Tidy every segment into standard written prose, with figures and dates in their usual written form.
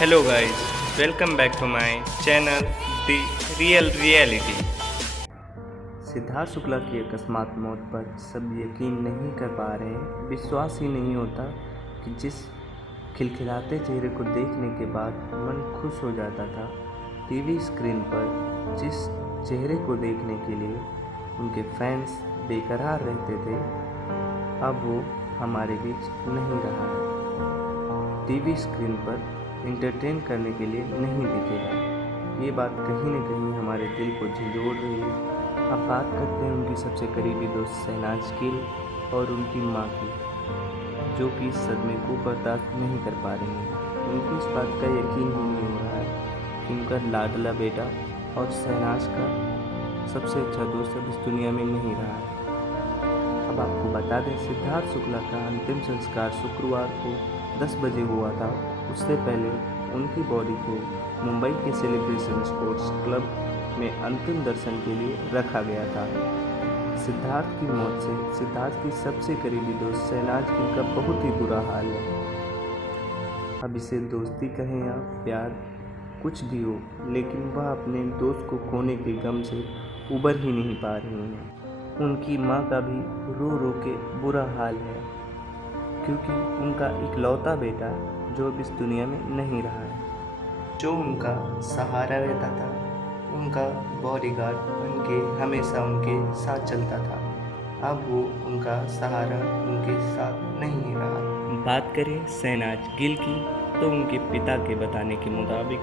Hello guys, welcome back to my channel The Real Reality। Siddharth Shukla की अकस्मात मौत पर सब यकीन नहीं कर पा रहे हैं। विश्वास ही नहीं होता कि जिस खिलखिलाते चेहरे को देखने के बाद मन खुश हो जाता था, टीवी स्क्रीन पर जिस चेहरे को देखने के लिए उनके फैंस बेकरार रहते थे, अब वो हमारे बीच नहीं रहा है। टीवी स्क्रीन पर एंटरटेन करने के लिए नहीं दिखेगा। ये बात कहीं न कहीं हमारे दिल को झंझोड़ रही है। अब बात करते हैं उनकी सबसे करीबी दोस्त शहनाज गिल और उनकी माँ की, जो कि इस सदमे को बर्दाश्त नहीं कर पा रही हैं। उनको इस बात का यकीन ही नहीं हो रहा है कि उनका लाडला बेटा और शहनाज का सबसे अच्छा दोस्त अब इस दुनिया में नहीं रहा है। अब आपको बता दें, सिद्धार्थ शुक्ला का अंतिम संस्कार शुक्रवार को 10 बजे हुआ था। उससे पहले उनकी बॉडी को मुंबई के सेलिब्रेशन स्पोर्ट्स क्लब में अंतिम दर्शन के लिए रखा गया था। सिद्धार्थ की मौत से सिद्धार्थ की सबसे करीबी दोस्त शहनाज गिल का बहुत ही बुरा हाल है। अब इसे दोस्ती कहें या प्यार, कुछ भी हो, लेकिन वह अपने दोस्त को खोने के गम से उबर ही नहीं पा रही हैं। उनकी माँ का भी रो रो के बुरा हाल है, क्योंकि उनका इकलौता बेटा जो अब इस दुनिया में नहीं रहा है, जो उनका सहारा रहता था, उनका बॉडीगार्ड बन के हमेशा उनके साथ चलता था, अब वो उनका सहारा उनके साथ नहीं रहा। बात करें शहनाज गिल की, तो उनके पिता के बताने के मुताबिक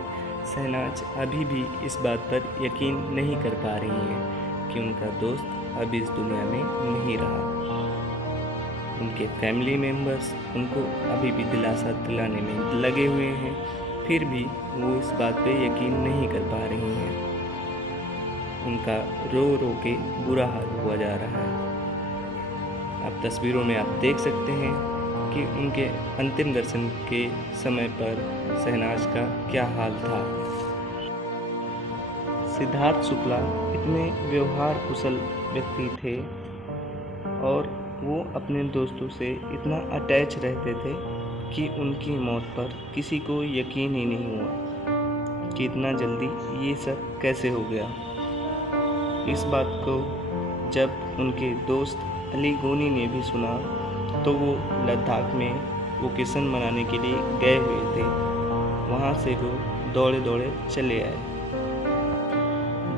शहनाज अभी भी इस बात पर यकीन नहीं कर पा रही हैं कि उनका दोस्त अब इस दुनिया में नहीं रहा। उनके फैमिली मेम्बर्स उनको अभी भी दिलासा दिलाने में लगे हुए हैं, फिर भी वो इस बात पे यकीन नहीं कर पा रही हैं। उनका रो रो के बुरा हाल हुआ जा रहा है। अब तस्वीरों में आप देख सकते हैं कि उनके अंतिम दर्शन के समय पर शहनाज का क्या हाल था। सिद्धार्थ शुक्ला इतने व्यवहार कुशल व्यक्ति थे और वो अपने दोस्तों से इतना अटैच रहते थे कि उनकी मौत पर किसी को यकीन ही नहीं हुआ कि इतना जल्दी ये सब कैसे हो गया। इस बात को जब उनके दोस्त अली गोनी ने भी सुना, तो वो लद्दाख में वेकेशन मनाने के लिए गए हुए थे। वहाँ से वो दौड़े दौड़े चले आए,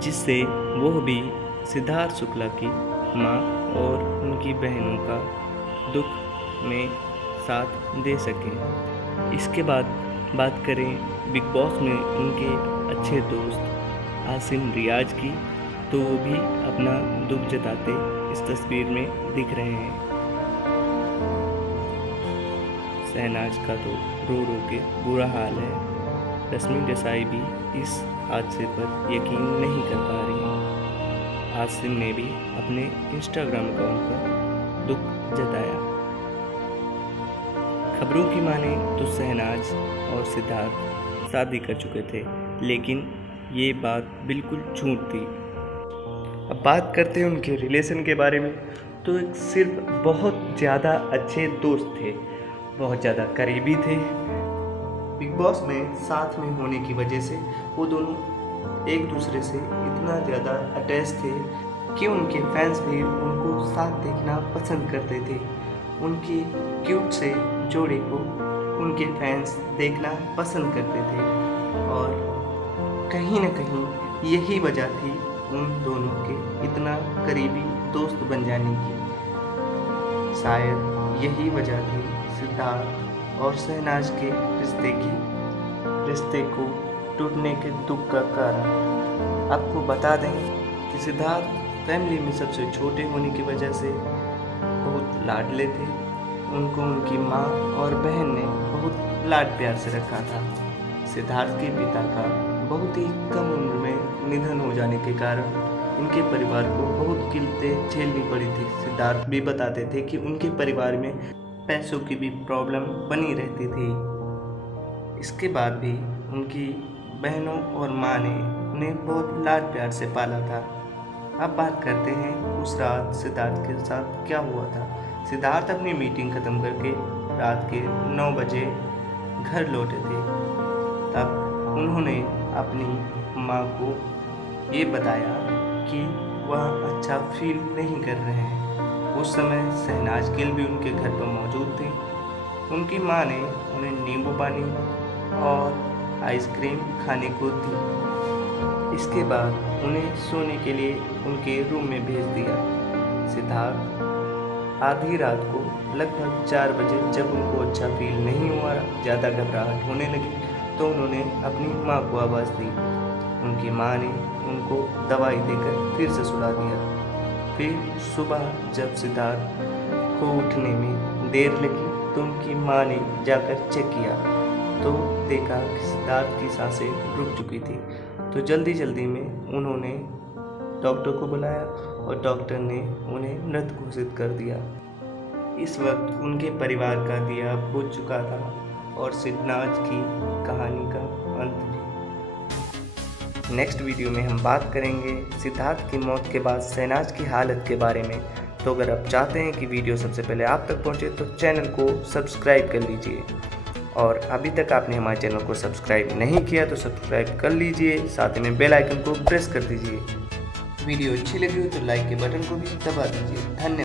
जिससे वो भी सिद्धार्थ शुक्ला की माँ और उनकी बहनों का दुख में साथ दे सकें। इसके बाद बात करें बिग बॉस में उनके अच्छे दोस्त आसिम रियाज की, तो वो भी अपना दुख जताते इस तस्वीर में दिख रहे हैं। शहनाज का तो रो रो के बुरा हाल है। रश्मि देसाई भी इस हादसे पर यकीन नहीं कर पा रही हैं। आसिम ने भी अपने इंस्टाग्राम अकाउंट पर दुख जताया। खबरों की माने तो शहनाज और सिद्धार्थ शादी कर चुके थे, लेकिन ये बात बिल्कुल झूठ थी। अब बात करते हैं उनके रिलेशन के बारे में, तो एक सिर्फ बहुत ज़्यादा अच्छे दोस्त थे, बहुत ज़्यादा करीबी थे। बिग बॉस में साथ में होने की वजह से वो दोनों एक दूसरे से इतना ज़्यादा अटैच थे कि उनके फैंस भी उनको साथ देखना पसंद करते थे। उनकी क्यूट से जोड़ी को उनके फैंस देखना पसंद करते थे और कहीं न कहीं यही वजह थी उन दोनों के इतना करीबी दोस्त बन जाने की। शायद यही वजह थी सिद्धार्थ और शहनाज के रिश्ते को टूटने के दुख का कारण। आपको बता दें कि सिद्धार्थ फैमिली में सबसे छोटे होने की वजह से बहुत लाडले थे। उनको उनकी माँ और बहन ने बहुत लाड प्यार से रखा था। सिद्धार्थ के पिता का बहुत ही कम उम्र में निधन हो जाने के कारण उनके परिवार को बहुत किल्लतें झेलनी पड़ी थी। सिद्धार्थ भी बताते थे कि उनके परिवार में पैसों की भी प्रॉब्लम बनी रहती थी। इसके बाद भी उनकी बहनों और माँ ने उन्हें बहुत लाड प्यार से पाला था। अब बात करते हैं उस रात सिद्धार्थ के साथ क्या हुआ था। सिद्धार्थ अपनी मीटिंग ख़त्म करके रात के 9 बजे घर लौटे थे। तक उन्होंने अपनी माँ को ये बताया कि वह अच्छा फील नहीं कर रहे हैं। उस समय शहनाज गिल भी उनके घर पर मौजूद थी। उनकी माँ ने उन्हें नींबू पानी और आइसक्रीम खाने को दी। इसके बाद उन्हें सोने के लिए उनके रूम में भेज दिया। सिद्धार्थ आधी रात को लगभग 4 बजे जब उनको अच्छा फील नहीं हुआ, ज़्यादा घबराहट होने लगी, तो उन्होंने अपनी माँ को आवाज़ दी। उनकी माँ ने उनको दवाई देकर फिर से सुला दिया। फिर सुबह जब सिद्धार्थ को उठने में देर लगी तो उनकी माँ ने जाकर चेक किया तो देखा कि सिद्धार्थ की सांसें रुक चुकी थी। तो जल्दी में उन्होंने डॉक्टर को बुलाया और डॉक्टर ने उन्हें मृत घोषित कर दिया। इस वक्त उनके परिवार का दिया बुझ चुका था और शहनाज की कहानी का अंत भी। नेक्स्ट वीडियो में हम बात करेंगे सिद्धार्थ की मौत के बाद शहनाज की हालत के बारे में। तो अगर आप चाहते हैं कि वीडियो सबसे पहले आप तक पहुंचे तो चैनल को सब्सक्राइब कर लीजिए, और अभी तक आपने हमारे चैनल को सब्सक्राइब नहीं किया तो सब्सक्राइब कर लीजिए, साथ ही में बेल आइकन को प्रेस कर दीजिए। वीडियो अच्छी लगी हो तो लाइक के बटन को भी दबा दीजिए। धन्यवाद।